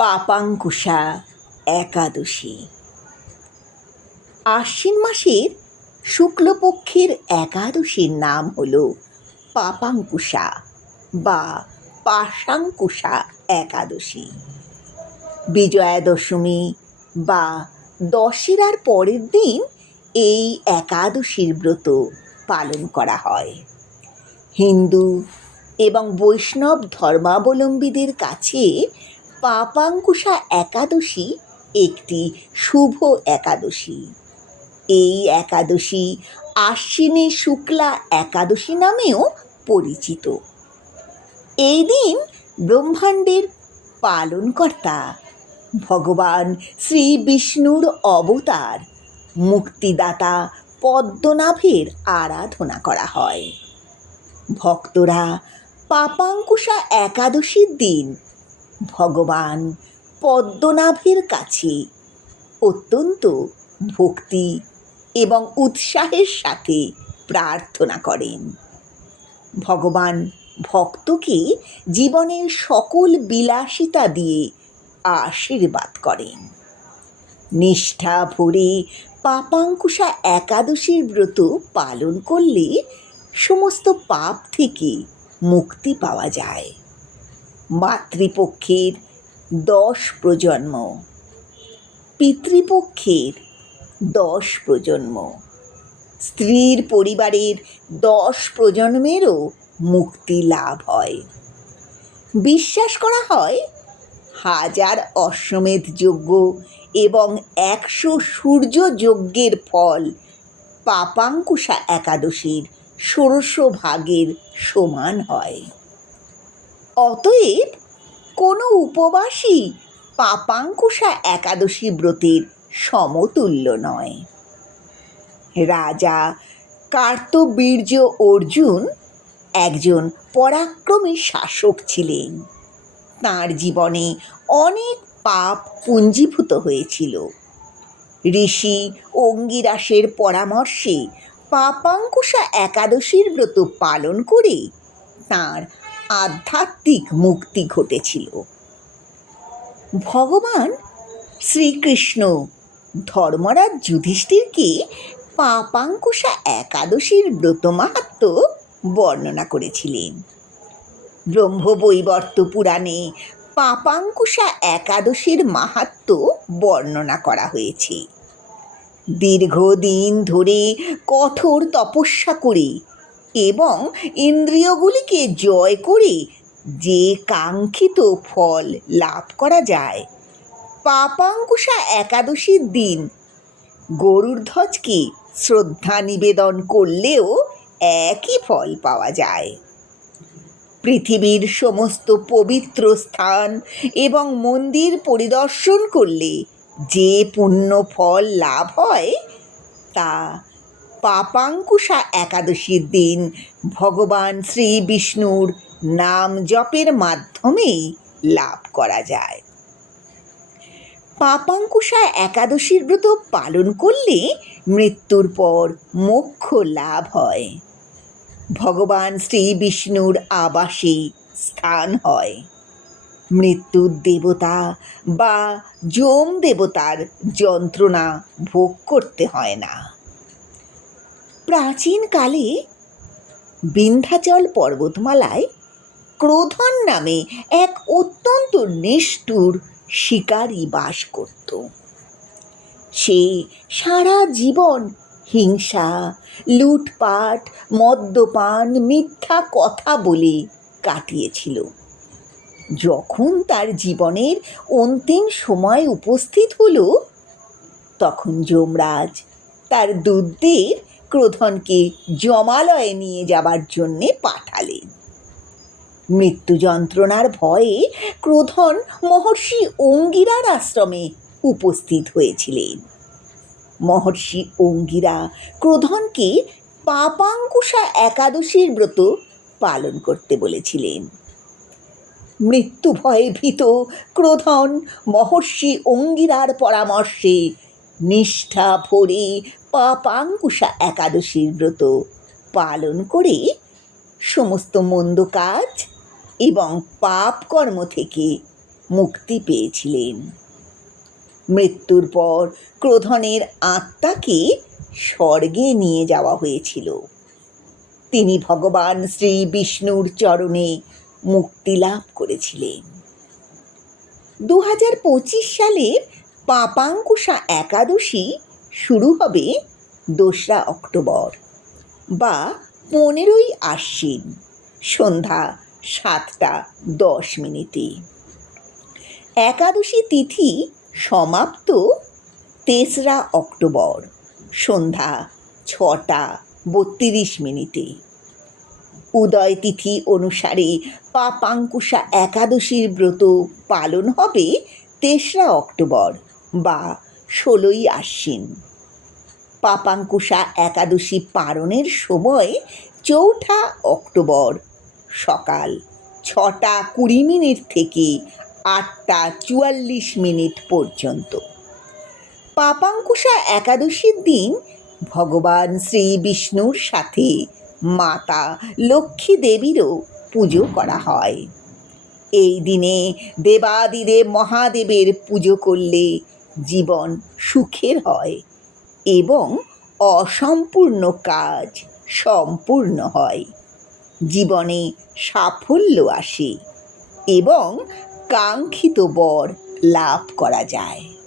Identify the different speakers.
Speaker 1: পাপাঙ্কুশা একাদশী। আশ্বিন মাসের শুক্লপক্ষের একাদশীর নাম হল পাপাঙ্কুশা বা পাশাঙ্কুশা একাদশী। বিজয়া দশমী বা দশেরার পরের দিন এই একাদশীর ব্রত পালন করা হয়। হিন্দু এবং বৈষ্ণব ধর্মাবলম্বীদের কাছে পাপাঙ্কুশা একাদশী একটি শুভ একাদশী। এই একাদশী আশ্বিনী শুক্লা একাদশী নামেও পরিচিত। এই দিন ব্রহ্মাণ্ডের পালনকর্তা ভগবান শ্রী বিষ্ণুর অবতার মুক্তিদাতা পদ্মনাভের আরাধনা করা হয়। ভক্তরা পাপাঙ্কুশা একাদশীর দিন ভগবান পদ্মনাভের কাছে অত্যন্ত ভক্তি এবং উৎসাহের সাথে প্রার্থনা করেন। ভগবান ভক্তকে জীবনের সকল বিলাসিতা দিয়ে আশীর্বাদ করেন। নিষ্ঠা ভরে পাপাঙ্কুশা একাদশীর ব্রত পালন করলে সমস্ত পাপ থেকে মুক্তি পাওয়া যায়। মাতৃপক্ষের দশ প্রজন্ম। পিতৃপক্ষের দশ প্রজন্ম। স্ত্রীর পরিবারের দশ প্রজন্মেরও মুক্তি লাভ হয়। বিশ্বাস করা হয়, হাজার অশ্বমেধ যজ্ঞ এবং একশো সূর্য যজ্ঞের ফল পাপাঙ্কুশা একাদশীর ষোড়শ ভাগের সমান হয়। অতএব কোনো উপবাসই পাপাঙ্কুশা একাদশী ব্রতের সমতুল্য নয়। রাজা কার্তবীর্য অর্জুন একজন পরাক্রমী শাসক ছিলেন। তাঁর জীবনে অনেক পাপ পুঞ্জীভূত হয়েছিল। ঋষি অঙ্গিরাসের পরামর্শে পাপাঙ্কুশা একাদশীর ব্রত পালন করে তাঁর আধ্যাত্মিক মুক্তি ঘটেছিল। ভগবান শ্রীকৃষ্ণ ধর্মরাজ যুধিষ্ঠিরকে পাপাঙ্কুশা একাদশীর ব্রত মাহাত্ম বর্ণনা করেছিলেন। ব্রহ্মবৈবর্ত পুরাণে পাপাঙ্কুশা একাদশীর মাহাত্ম বর্ণনা করা হয়েছে। দীর্ঘদিন ধরে কঠোর তপস্যা করে এবং ইন্দ্রিয়গুলিকে জয় করে যে কাঙ্ক্ষিত ফল লাভ করা যায়। পাপাঙ্কুশা একাদশীর দিন গরুর ধ্বজকে শ্রদ্ধা নিবেদন করলেও একই ফল পাওয়া যায়। পৃথিবীর সমস্ত পবিত্র স্থান এবং মন্দির পরিদর্শন করলে যে পুণ্য ফল লাভ হয়, তা পাপাঙ্কুশা একাদশীর দিন ভগবান শ্রী বিষ্ণুর নাম জপের মাধ্যমেই লাভ করা যায়। পাপাঙ্কুশা একাদশীর ব্রত পালন করলে মৃত্যুর পর মোক্ষ লাভ হয়। ভগবান শ্রী বিষ্ণুর আবাসে স্থান হয়। মৃত্যুর দেবতা বা যম দেবতার যন্ত্রণা ভোগ করতে হয় না। প্রাচীনকালে বিন্ধ্যাচল পর্বতমালায় ক্রোধন নামে এক অত্যন্ত নিষ্ঠুর শিকারী বাস করত। সে সারা জীবন হিংসা, লুটপাট, মদ্যপান, মিথ্যা কথা বলে কাটিয়েছিল। যখন তার জীবনের অন্তিম সময় উপস্থিত হলো, তখন যমরাজ তার দুধদের ক্রোধনকে জমালয়ে নিয়ে যাবার জন্যে পাঠালেন মৃত্যু যন্ত্রণার ভয়ে ক্রোধন মহর্ষি অঙ্গিরার আশ্রমে উপস্থিত হয়েছিলেন। মহর্ষি অঙ্গিরা ক্রোধনকে পাপাঙ্কুশা একাদশীর ব্রত পালন করতে বলেছিলেন। মৃত্যু ভয়ে ভীত ক্রোধন মহর্ষি অঙ্গিরার পরামর্শে নিষ্ঠা ভরে পাপাঙ্কুশা একাদশীর ব্রত পালন করে সমস্ত মন্দ কাজ এবং পাপ কর্ম থেকে মুক্তি পেয়েছিলেন। মৃত্যুর পর ক্রোধনের আত্মাকে স্বর্গে নিয়ে যাওয়া হয়েছিল। তিনি ভগবান শ্রী বিষ্ণুর চরণে মুক্তি লাভ করেছিলেন। দু হাজার পঁচিশ সালের পাপাঙ্কুশা একাদশী শুরু হবে দোসরা অক্টোবর বা পনেরোই আশ্বিন সন্ধ্যা সাতটা দশ মিনিটে। একাদশী তিথি সমাপ্ত তেসরা অক্টোবর সন্ধ্যা ছটা বত্রিশ মিনিটে। উদয় তিথি অনুসারে পাপাঙ্কুশা একাদশীর ব্রত পালন হবে তেসরা অক্টোবর বা ষোলোই আশ্বিন। পাপাঙ্কুশা একাদশী পালনের সময়, চৌঠা অক্টোবর, সকাল ছটা কুড়ি মিনিট থেকে আটটা চুয়াল্লিশ মিনিট পর্যন্ত। পাপাঙ্কুশা একাদশীর দিন ভগবান শ্রী বিষ্ণুর সাথে মাতা লক্ষ্মী দেবীরও পুজো করা হয়। এই দিনে দেবাদিদেব মহাদেবের পুজো করলে জীবন সুখের হয় এবং অসম্পূর্ণ কাজ সম্পূর্ণ হয়। জীবনে সাফল্য আসে এবং কাঙ্ক্ষিত বর লাভ করা যায়।